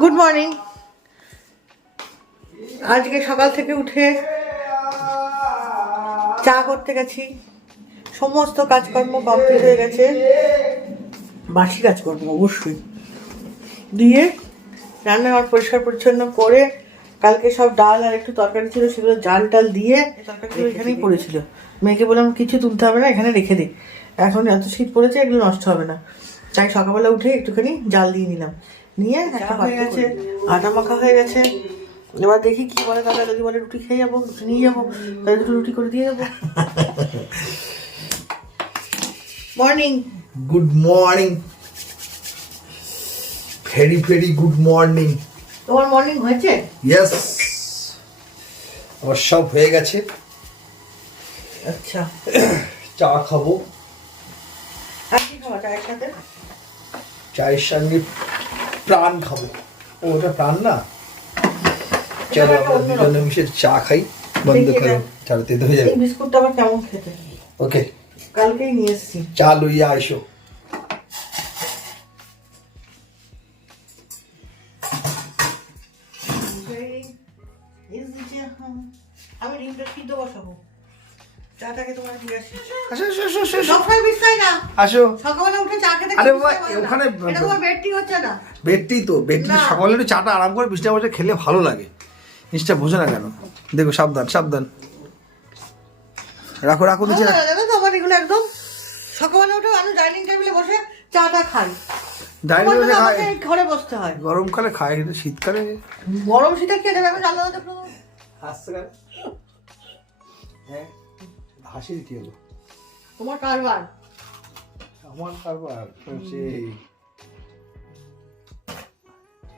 Good morning আজকে সকাল থেকে উঠে চা করতে গেছি। সমস্ত কাজকর্ম কমপ্লিট হয়ে গেছে। বাসি কাজকর্ম অবশ্যই। দিয়ে রান্নাঘর পরিষ্কার পরিচ্ছন্ন করে কালকে সব ডাল আর একটু তরকারি ছিল সেগুলো জাল টাল দিয়ে তরকারিগুলো এখানেই পড়েছিল। মেয়েকে বললাম কিছু তুলতে হবে না এখানে রেখে দিই এখন এত শীত পড়েছে এগুলো নষ্ট হবে না। তাই সকালবেলা উঠে একটুখানি জাল দিয়ে নিলাম। নিয়ে একটা হয়ে গেছে আটা মাখা হয়ে গেছে। এবার দেখি কি বলে দাদা যদি বলে রুটি খেয়ে যাব রুটি নিয়ে যাব তাহলে দুটো রুটি করে দিয়ে যাব। Morning good morning very very good morning তোমার মর্নিং হয়েছে? ইয়েস আমার সব হয়ে গেছে। আচ্ছা। চা খাব। আর কি খাওয়া চায়ের সাথে? চায়ের সঙ্গে প্রাণ খাব। ও ওটা প্রাণ না? চলো আমরা দুজনে মিশে চা খাই বন্ধ করো। চাল তেতে হয়ে যাবে। বিস্কুটটা আবার কেমন খেতে? ওকে। কালকেই নিয়ে এসেছি। চা লইয়া আইসো। আমি ডিমটা সিদ্ধ বসাবো। চাটাকে তোমার দিয়ে আসি। আসো আসো আসো আসো, সকালবেলা খেতে আরে বাবা। ওখানে এটা বেডটি হচ্ছে না? বেডটি তো বেডটি সকালে একটু চাটা আরাম করে বিছটা বসে খেলে ভালো লাগে। জিনিসটা বোঝো না কেন? দেখো সাবধান সাবধান। রাখো রাখো নিচে। রাখো। দেখো তো আমার এগুলো একদম? সকালবেলা উঠে আমি ডাইনিং টেবিলে বসে চাটা খাই। ডাইনিং তোমার আমাকে ঘরে বসতে হয়। গরমকালে খায় কিন্তু শীতকালে গরম শীতে খেয়ে দেবে দেখো কেন? হ্যাঁ হাসি দিতে হলো? তোমার কারবার। আমার কারবার সেই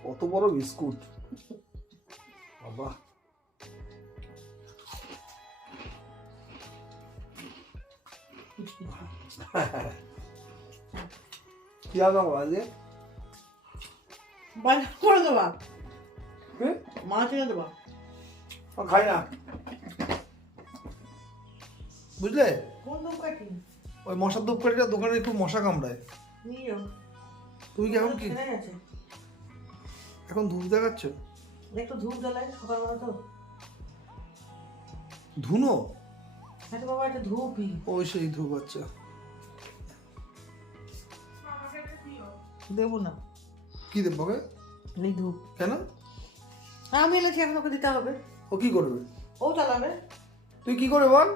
কত বড় বিস্কুট? বাবা। কি আগাবো আজকে? বাজার করে দেবা? মাছ এনে দেবা। খাই না। বুঝলে? কোন দম কাটি ওই মশার ধূপকাঠিটা দোকানে একটু মশা কামড়ায়। তুমি কি এখন কি? এখন ধূপ দেখাচ্ছ? একটু ধূপ জ্বালাই সকালবেলা তো। ধুনো? তো বাবা এটা ধূপই। ওই সেই ধূপ আচ্ছা। দেবো না। কি দেবো ওকে এই ধূপ। কেন? আমি এনেছি এখন ওকে দিতে হবে। ও কি করবে? ও চালাবে। তুই কি করবে বল?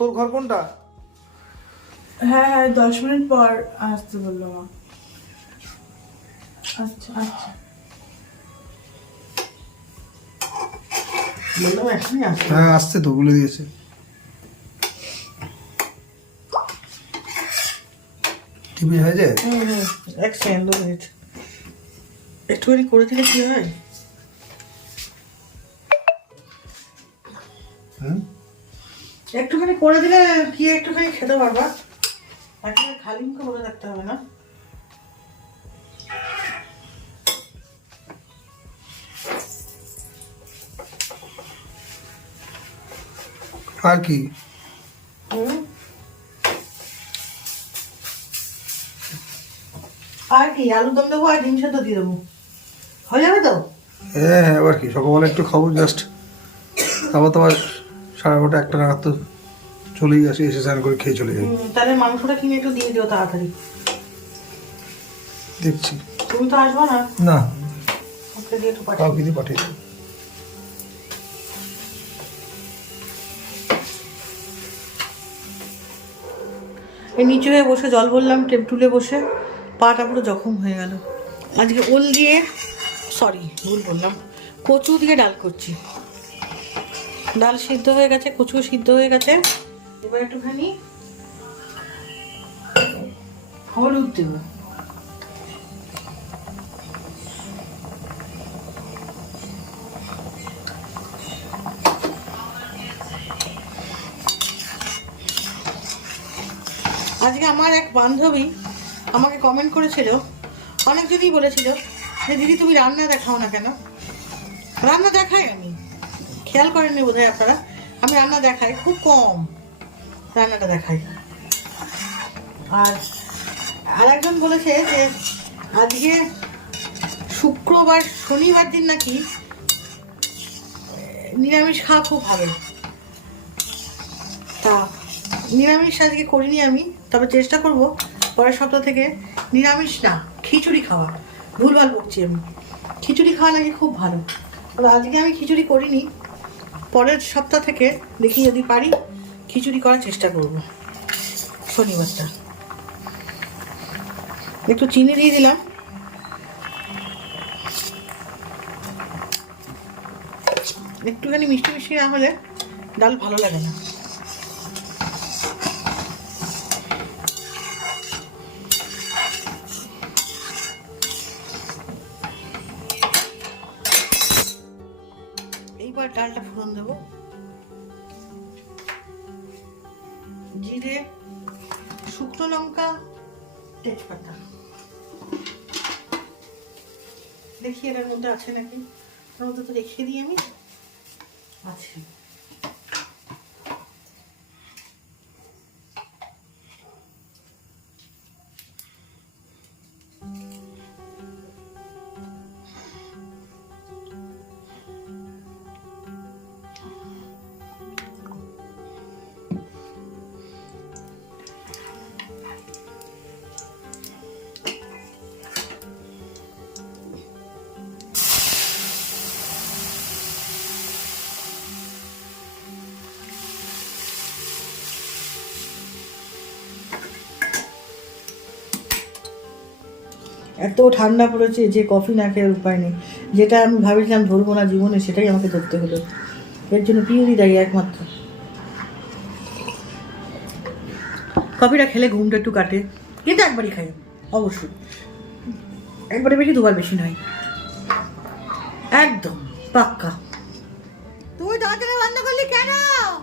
তোর ঘর কোনটা? হ্যাঁ হ্যাঁ দশ মিনিট পর আসতে বলল মা। আচ্ছা আচ্ছা। বললাম হ্যাঁ তো বলে দিয়েছে। টিভি এক সেকেন্ড একটুখানি করে দিলে কি হয়? একটুখানি করে দিলে কি একটুখানি খেতে পারবা। এখন খালি মুখে বলে রাখতে হবে না। আর কি? আর কি আলু দম দেবো আর ডিম সেদ্ধ দিয়ে দেবো। হয়ে যাবে তো? হ্যাঁ হ্যাঁ এবার কি? সকালবেলা একটু খাব জাস্ট তারপর তোমার সাড়ে বারোটা একটা তো চলেই আসি এসে স্নান করে খেয়ে চলে যাই। তাহলে মাংসটা কিনে একটু দিয়ে দিও তাড়াতাড়ি। দেখছি। তুমি তো আসব না? না। ওকে দিয়ে একটু পাঠিয়ে কাউকে দিয়ে পাঠিয়ে দেবো নিচে হয়ে বসে জল ভরলাম টেপটুলে বসে পাটা পুরো জখম হয়ে গেল। আজকে ওল দিয়ে সরি ভুল বললাম কচু দিয়ে ডাল করছি। ডাল সিদ্ধ হয়ে গেছে, কচু সিদ্ধ হয়ে গেছে। এবার একটুখানি হলুদ দেবো। আজকে আমার এক বান্ধবী আমাকে কমেন্ট করেছিল অনেকজনই বলেছিল যে দিদি, তুমি রান্না দেখাও না কেন? রান্না দেখাই আমি। খেয়াল করেননি বোধহয় আপনারা? আমি রান্না দেখাই, খুব কম রান্নাটা দেখাই। আর আর একজন বলেছে যে আজকে শুক্রবার, শনিবার দিন নাকি নিরামিষ খাওয়া খুব ভালো। তা নিরামিষ আজকে করিনি আমি, তবে চেষ্টা করব পরের সপ্তাহ থেকে নিরামিষ না, খিচুড়ি খাওয়া। ভুলভাল বকছি আমি। খিচুড়ি খাওয়া নাকি খুব ভালো। তবে আজকে আমি খিচুড়ি করিনি পরের সপ্তাহ থেকে দেখি যদি পারি, খিচুড়ি করার চেষ্টা করব। শনিবারটা। একটু চিনি দিয়ে দিলাম। একটুখানি মিষ্টি মিষ্টি না হলে ডাল ভালো লাগে না। মধ্যে আছে নাকি? ওর মধ্যে তো রেখে দিই আমি। আছে। এত ঠান্ডা পড়েছে যে কফি না খেয়ে উপায় নেই। যেটা আমি ভাবছিলাম ধরবো না জীবনে সেটাই আমাকে ধরতে হলো। এর জন্য পিউরি দায়ী একমাত্র। কফিটা খেলে ঘুমটা একটু কাটে। কিন্তু একবারই খাই অবশ্যই। একবারে বেশি দুবার বেশি নয়। একদম পাক্কা। তুই দরজাটা বন্ধ করলি কেন?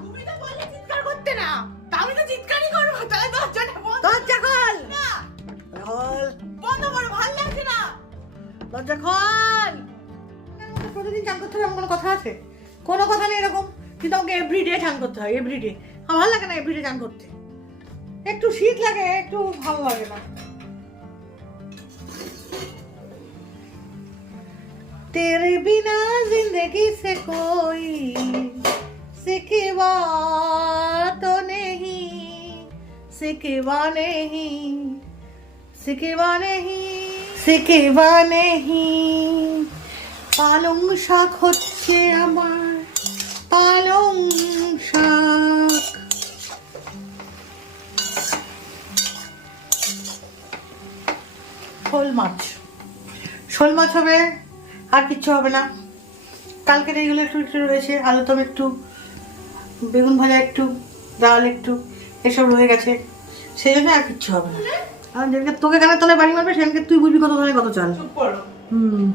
তুমি তো বললে চিৎকার করতে না। তা আমি তো চিৎকারই করব। তাহলে দরজাটা বন্ধ দরজা খোল। বন্ধ করো দরজা খোল। প্রতিদিন চান করতে হবে, এমন কোনো কথা আছে? কোনো কথা নেই এরকম কিন্তু আমাকে এভরিডে চান করতে হয় এভরিডে আমার ভালো লাগে না এভরিডে চান করতে। একটু শীত লাগে, একটু ভালো লাগে না। তেরে বিনা জিন্দগি সে কোই? সিখবা তো নেহি? সে সিখবা নেহি? সে সিখবা নেহি? সিকেবা নেহি পালং শাক হচ্ছে আমার পালং শাক শোল মাছ। শোল মাছ হবে, আর কিচ্ছু হবে না। কালকের এইগুলো একটু একটু রয়েছে আলুদম একটু, বেগুন ভাজা একটু, ডাল একটু, এসব রয়ে গেছে। সেই জন্য আর কিচ্ছু হবে না। আর যেদিনকে তোকে কানের তলায় বাড়ি মারবে সেদিনকে তুই বুঝবি কত ধরে কত চাল। হুম।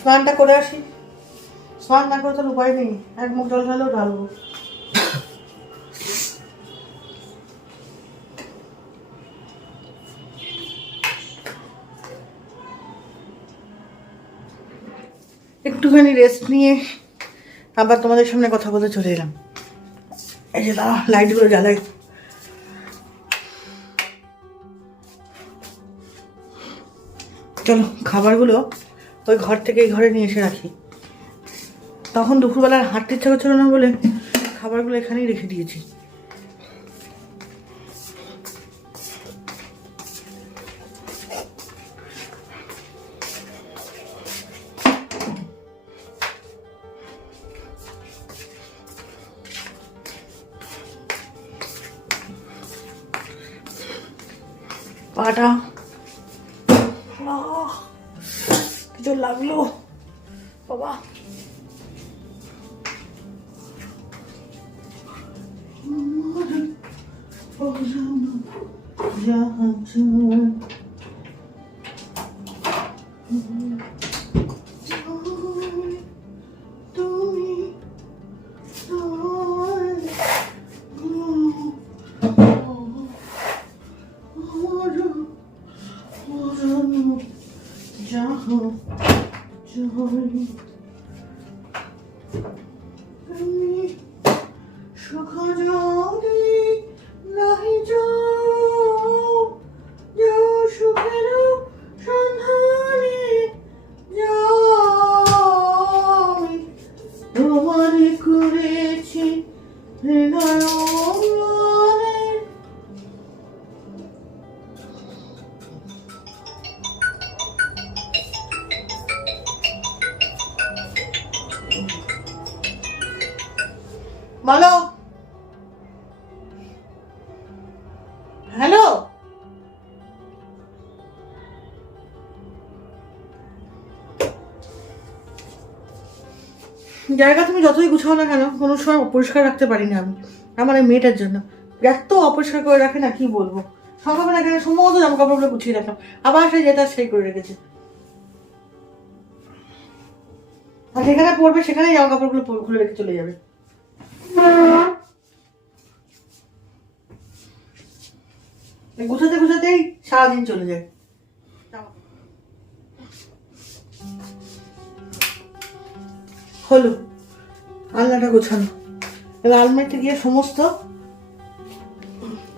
স্নানটা করে আসি। স্নান না করে তো উপায় নেই। এক মুখ জল ঢালেও ঢালবো। একটুখানি রেস্ট নিয়ে আবার তোমাদের সামনে কথা বলতে চলে এলাম। এই যে দাঁড়া লাইটগুলো জ্বালাই। চলো, খাবারগুলো ওই ঘর থেকে এই ঘরে নিয়ে এসে রাখি। তখন দুপুরবেলা হাঁটতে ইচ্ছা করছিল না বলে খাবারগুলো এখানেই রেখে দিয়েছি। আহ, কি জোর লাগল বাবা যাহো সুখ জায়গা তুমি যতই গুছাও না কেন, কোনো সময় অপরিষ্কার রাখতে পারি না আমি, আমার এই মেয়েটার জন্য। এত অপরিষ্কার করে রাখে না, কি বলব? সকালবেলা এখানে সমস্ত জামা কাপড়গুলো গুছিয়ে রাখলাম। আবার সেই যেটা, সেই করে রেখেছে। আর যেখানে পড়বে সেখানেই জামা কাপড়গুলো খুলে রেখে চলে যাবে। গুছাতে, গুছাতেই সারাদিন চলে যায়। হলো আলনাটা গোছানো। এবার আলমারিতে গিয়ে সমস্ত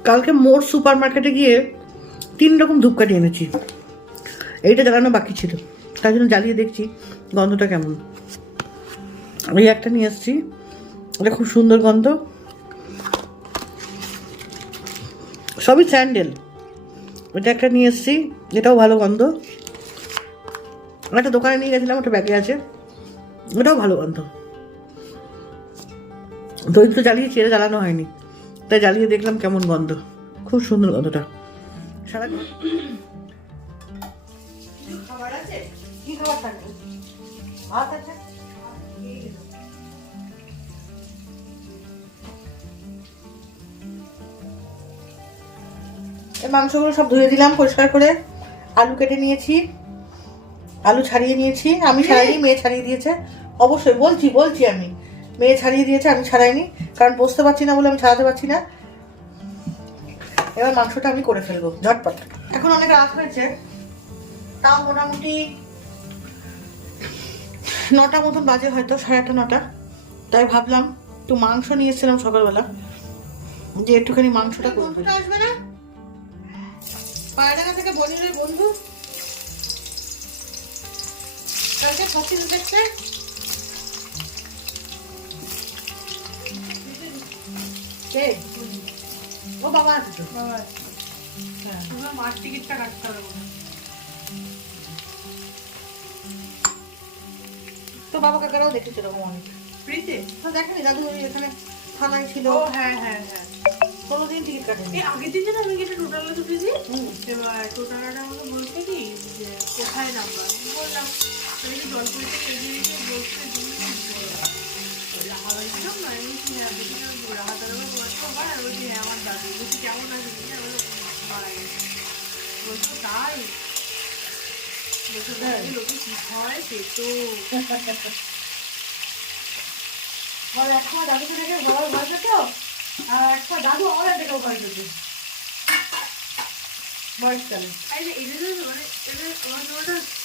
কালকে মোর সুপার মার্কেটে গিয়ে তিন রকম ধূপকাঠি এনেছি। এইটা জ্বালানো বাকি ছিল। তাই জন্য জ্বালিয়ে দেখছি গন্ধটা কেমন। এই একটা নিয়ে এসেছি। এটা খুব সুন্দর গন্ধ। সবই স্যান্ডেল। এটা একটা নিয়ে এসেছি। এটাও ভালো গন্ধ। একটা দোকানে নিয়ে গেছিলাম, ওটা ব্যাগে আছে। ওটাও ভালো গন্ধ। দই তো জ্বালিয়েছি জ্বালানো হয়নি। তাই জ্বালিয়ে দেখলাম কেমন গন্ধ। খুব সুন্দর গন্ধটা। সারা মাংসগুলো সব ধুয়ে দিলাম পরিষ্কার করে। আলু কেটে নিয়েছি। আলু ছাড়িয়ে নিয়েছি। আমি ছাড়াইনি মেয়ে ছাড়িয়ে দিয়েছে। অবশ্যই বলছি বলছি আমি। মেয়ে ছাড়িয়ে দিয়েছে আমি ছাড়াইনি। কারণ বসতে পারছি না বলে আমি ছাড়াতে পারছি না। এবার মাংসটা আমি করে ফেলব ঝটপট। এখন অনেক রাত হয়েছে। তাও মোটামুটি নটা মতন বাজে হয়তো সাড়ে আটটা নটা। তাই ভাবলাম একটু মাংস নিয়ে এসেছিলাম সকালবেলা। যে একটুখানি মাংসটা আসবে না? পায়রাঙ্গা থেকে বনিরের বন্ধু? কালকে ফসিল দেখতে? কে? ও বাবা আছে তো। বাবা হ্যাঁ। মার টিকিটটা কাটতে হবে। তো বাবা কাকারাও দেখেছে এরকম অনেক। ফ্রিতে? তো দেখেনি দাদু এখানে থানায় ছিল। ও হ্যাঁ হ্যাঁ হ্যাঁ। কোনোদিন টিকিট কাটেনি। এই আগের দিন আমি গেটে টোটালে ঢুকেছি হুম। এবার টোটালাটা আমাকে বলছে কি যে কোথায় নাম্বার বললাম তাই লোকে কি হয় সে তো, আর একটা দাদুকে দেখে ভয় ভয় পেত আর একটা দাদু আমার দেখেও ভয় পেত বয়সকালে মানে এদের আমার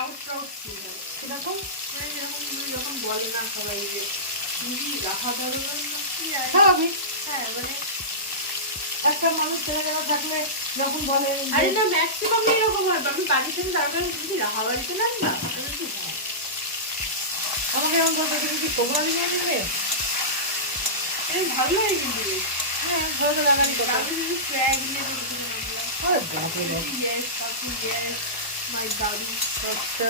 না রাখা হ্যাঁ একটা মানুষ ছেলে কেন থাকলে যখন বলে আরে না ম্যাক্সিমাম এরকম হয় আমি বাড়ি থেকে তারপরে তুমি রাহা বাড়িতে না হ্যাঁ। আমাকে এমন বলতো তুমি কি তোমরা নিয়ে নেবে এটা ভালো হয় কিন্তু হ্যাঁ তো লাগানি কথা আমি যদি ফ্ল্যাগ নিয়ে আরে বাপরে ইয়েস আপনি ইয়েস মাই দাদু আচ্ছা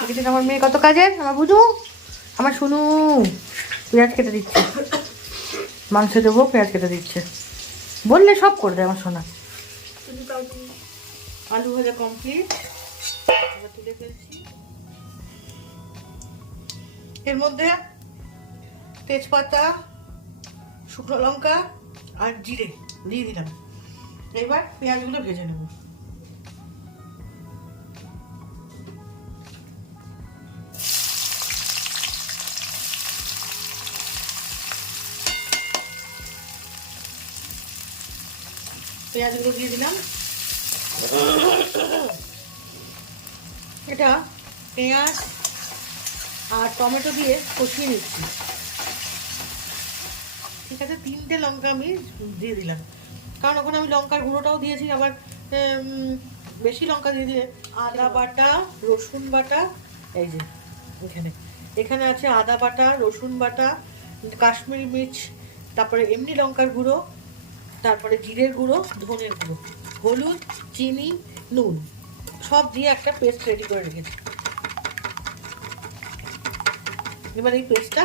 দেখেছেন আমার মেয়ে কত কাজের? আমার বুঝু? আমার শুনু। পেঁয়াজ কেটে দিচ্ছে। মাংস দেবো পেঁয়াজ কেটে দিচ্ছে। বললে সব করে দেয় আমার সোনা। আলু ভাজা কমপ্লিট তুলে ফেলছি। এর মধ্যে তেজপাতা শুকনো লঙ্কা আর জিরে দিয়ে দিলাম। এবার পেঁয়াজগুলো ভেজে নেব। পেঁয়াজগুলো দিয়ে দিলাম। এটা পেঁয়াজ আর টমেটো দিয়ে কষিয়ে নিচ্ছি। ঠিক আছে, তিনটে লঙ্কা আমি দিয়ে দিলাম। কারণ ওখানে আমি লঙ্কার গুঁড়োটাও দিয়েছি, আবার বেশি লঙ্কা দিয়ে দিলে আদা বাটা, রসুন বাটা, এই যে, এখানে এখানে আছে আদা বাটা, রসুন বাটা, কাশ্মীরি মির্চ, তারপরে এমনি লঙ্কার গুঁড়ো, তারপরে জিরের গুঁড়ো, ধনের গুঁড়ো, হলুদ, চিনি, নুন, সব দিয়ে একটা পেস্ট রেডি করে রেখেছি। এবার এই পেস্টটা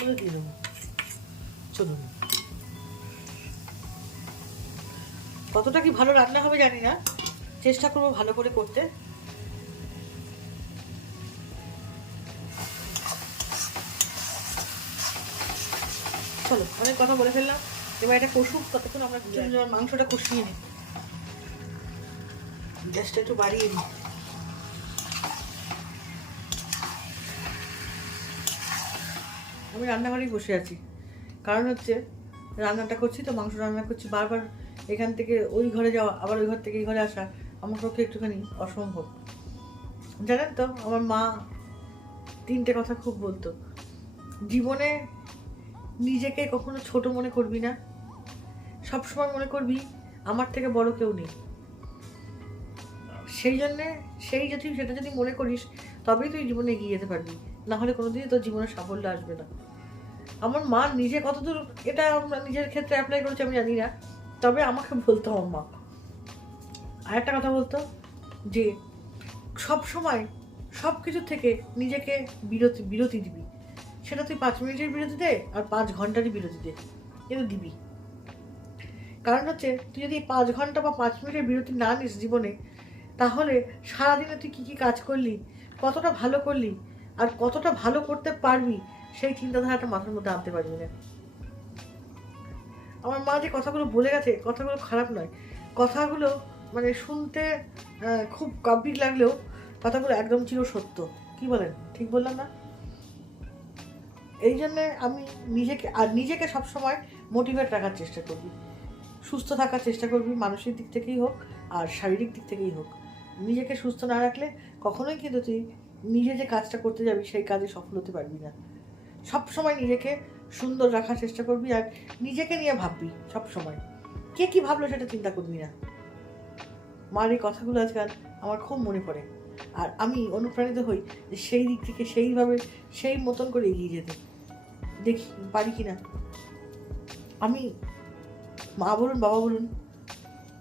মধ্যে দিয়ে দেবো। চলুন। কতটা কি ভালো রান্না হবে জানি না। চেষ্টা করব ভালো করে করতে। চলো, অনেক কথা বলে ফেললাম। এবার এটা কষুক, ততক্ষণ আমরা মাংসটা কষিয়ে নিই। গ্যাসটা একটু বাড়িয়ে নিই। আমি রান্নাঘরেই বসে আছি। কারণ হচ্ছে, রান্নাটা করছি তো, মাংস রান্না করছি, বারবার এখান থেকে ওই ঘরে যাওয়া, আবার ওই ঘর থেকে এই ঘরে আসা আমার পক্ষে একটুখানি অসম্ভব। জানেন তো, আমার মা তিনটে কথা খুব বলতো। জীবনে নিজেকে কখনো ছোট মনে করবি না। সবসময় মনে করবি, আমার থেকে বড় কেউ নেই। সেই জন্যে, সেই যদি, সেটা যদি মনে করিস, তবেই তুই জীবনে এগিয়ে যেতে পারবি। না হলে কোনোদিনই তোর জীবনে সাফল্য আসবে না। আমার মা নিজে কতদূর, এটা আমরা নিজের ক্ষেত্রে অ্যাপ্লাই করেছে, আমি জানি না। তবে আমাকে বলতো মা আর একটা কথা বলতো, যে সব সময় সব কিছু থেকে নিজেকে বিরতি বিরতি দিবি। সেটা তুই পাঁচ মিনিটের বিরতি দে আর পাঁচ ঘন্টারই বিরতি দে কিন্তু দিবি। কারণ হচ্ছে, তুই যদি পাঁচ ঘণ্টা বা পাঁচ মিনিটের বিরতি না নিস জীবনে, তাহলে সারাদিনে তুই কী কী কাজ করলি, কতটা ভালো করলি, আর কতটা ভালো করতে পারবি, সেই চিন্তাধারাটা মাথার মধ্যে আনতে পারবি না। আমার মা যে কথাগুলো বলে গেছে, কথাগুলো খারাপ নয়। কথাগুলো মানে শুনতে খুব কাব্যিক লাগলেও কথাগুলো একদম চির সত্য কি বলেন? ঠিক বললাম না? এই জন্যে আমি নিজেকে, আর নিজেকে সবসময় মোটিভেট রাখার চেষ্টা করবি। সুস্থ থাকার চেষ্টা করবি, মানসিক দিক থেকেই হোক আর শারীরিক দিক থেকেই হোক। নিজেকে সুস্থ না রাখলে কখনোই কিন্তু তুই নিজে যে কাজটা করতে যাবি, সেই কাজে সফল হতে পারবি না। সব সময় নিজেকে সুন্দর রাখার চেষ্টা করবি আর নিজেকে নিয়ে ভাববি সব সময়। কে কি ভাবলো সেটা চিন্তা করবি না। মার এই কথাগুলো আজকাল আমার খুব মনে পড়ে। আর আমি অনুপ্রাণিত হই যে সেই দিক থেকে সেইভাবে সেই মতন করে এগিয়ে যেতে। দেখি পারি কি না আমি মা বলুন, বাবা বলুন,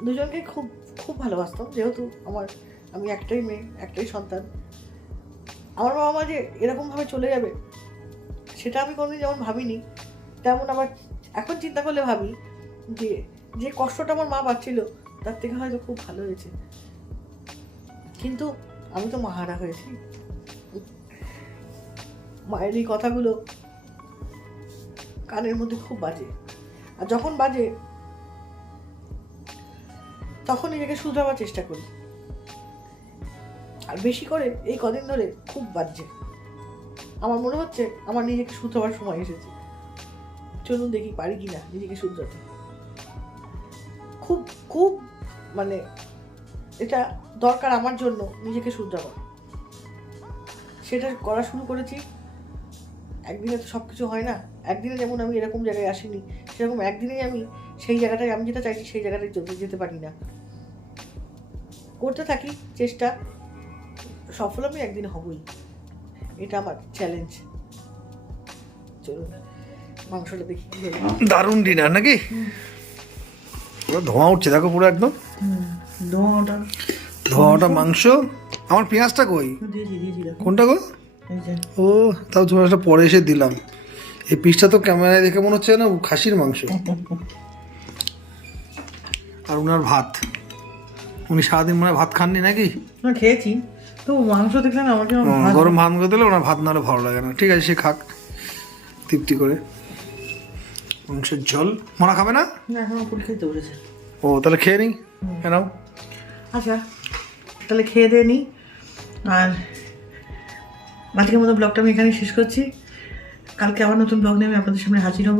দুজনকে খুব খুব ভালোবাসতাম। যেহেতু আমার, আমি একটাই মেয়ে, একটাই সন্তান। আমার বাবা মা যে এরকমভাবে চলে যাবে সেটা আমি কোনোদিন যেমন ভাবিনি, তেমন আবার এখন চিন্তা করলে ভাবি যে যে কষ্টটা আমার মা পাচ্ছিল, তার থেকে হয়তো খুব ভালো হয়েছে। কিন্তু আমি তো মাহারা হয়েছি। মায়ের এই কথাগুলো কানের মধ্যে খুব বাজে। আর যখন বাজে, তখন নিজেকে শুধরাবার চেষ্টা করি। আর বেশি করে এই কদিন ধরে খুব বাজছে আমার মনে হচ্ছে আমার নিজেকে শুধরাবার সময় এসেছে। চলুন দেখি পারি কি না নিজেকে শুধরাতে। খুব খুব মানে এটা দরকার আমার জন্য নিজেকে শুধরাবার। সেটা করা শুরু করেছি। একদিনে তো সব কিছু হয় না। একদিনে যেমন আমি এরকম জায়গায় আসিনি, সেরকম একদিনেই আমি সেই জায়গাটায়, আমি যেটা চাইছি সেই জায়গাটায় যেতে যেতে পারি না। করতে থাকি, চেষ্টা। সফল আমি একদিন হবই। এটা আমার চ্যালেঞ্জ চলুন মাংসটা দেখি। দারুণ ডিনার নাকি? পুরো ধোঁয়া উঠছে দেখো পুরো একদম। ধোঁয়াটা। ধোঁয়া ওঠা মাংস। আমার পেঁয়াজটা কই? কোনটা গো? ও তাও একটা পরে এসে দিলাম। এই পিসটা তো ক্যামেরায় দেখে মনে হচ্ছে না খাসির মাংস। আর ওনার ভাত। উনি সারাদিন মনে হয় ভাত খাননি নাকি? খেয়েছি। তো মাংস দেখলে না আমাকে গরম ভাত দিলে ওনার ভাত নাহলে ভালো লাগে না। ঠিক আছে সে খাক। তৃপ্তি করে। মাংসের ঝোল। মনা খাবে না? এখন ও তাহলে খেয়ে নিই। নাও। আচ্ছা তাহলে খেয়ে দিয়ে নিই। আর আজকের মতো ব্লগটা আমি এখানেই শেষ করছি। কালকে আবার নতুন ব্লগ নিয়ে আমি আপনাদের সামনে হাজির হব।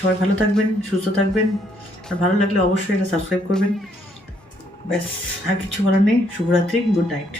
সবাই ভালো থাকবেন সুস্থ থাকবেন। আর ভালো লাগলে অবশ্যই এটা সাবস্ক্রাইব করবেন। ব্যাস আর কিছু বলার নেই। শুভরাত্রি গুড নাইট।